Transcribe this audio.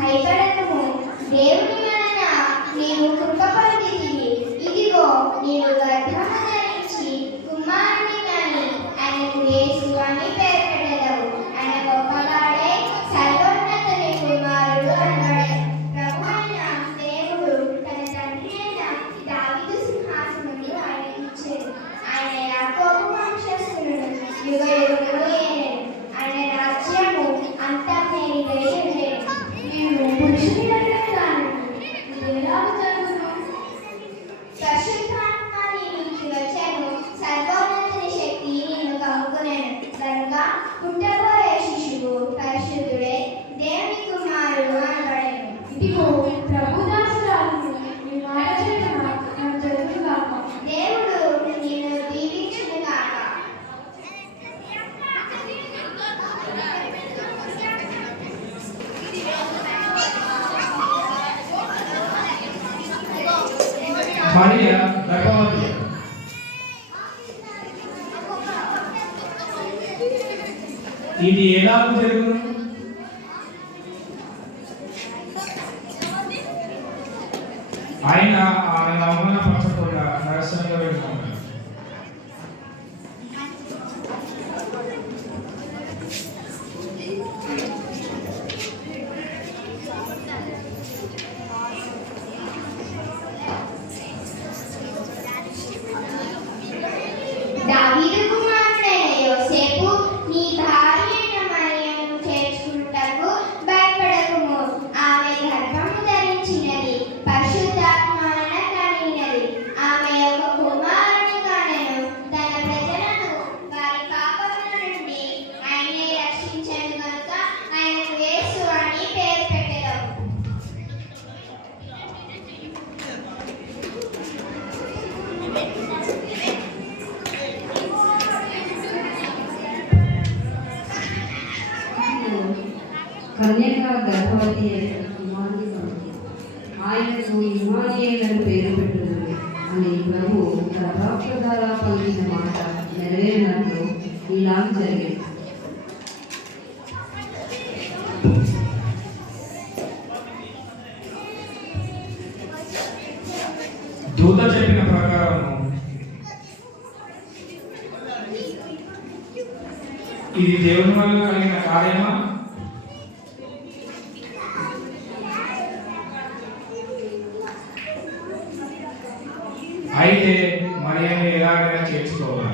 భయపడకము, దేవుని వలన నీవు కృపపొందితివి. ఇదిగో నీవు గర్భము ధరించి కుమారుని కని ఆయనకు యేసు అని పేరు పెట్టెదవు. ఆయన గొప్పవాడై సర్వోన్నతుని కుమారుడు అనబడెను. ప్రభువైన దేవుడు తన తండ్రి అయిన దావీదు సింహాసనమును ఆయనకు ఇచ్చెను. ఆయన యాకోబు వంశస్థులను యుగయుగములు ఏలెను. ఆయన రాజ్యము అంతమేనిదై ఉండెను. పరిశుద్ధాత్మ నీ నుంచి వచ్చెను, సర్వోన్నతుని శక్తి నిన్ను కమ్ముకొనెను. కనుక పుట్టబోయే శిశువు పరిశుద్ధుడే, దేవుని కుమారుడు అనబడెను. ఇదిగో ప్రభుదాసురాలును, నీ మాట చొప్పున నాకు జరుగుగాక. దేవుడు నిన్ను దీవించునుగాక. మరియ గర్భవతి. ఇది ఎలాగ జరుగును? ఆయన ఆమె అవమానపరచకుండా రహస్యంగా వెళ్ళుకున్నాడు. దావీదు కుమారుడైన యోసేపు, నీ భార్య అయిన మరియను చేర్చుకున్నటకు భయపడకుము. ఆమె గర్భము ధరించినది, పరిశుద్ధాత్మ వలన కనినది. ఆమె ఒక కుమారుని కనెను. తన ప్రజలను వారి పాపముల నుండి ఆయనే రక్షించెను కనుక ఆయనకు యేసు అని పేరు పెట్టెదము. కన్యక గర్భవతి అయిన కుమారుని కనుగొని ఆయనకు ఇమ్మానుయేలు పేరు పెట్టుదురు అని ప్రభు తన ప్రవక్త ద్వారా పలికిన మాట నెరవేరినట్లు ఇలా జరిగింది. దూత చెప్పిన ప్రకారము ఇది దేవుని వల్ల కలిగిన కార్యమా? అయితే మరియను ఎలాగైనా చేర్చుకోవాలి.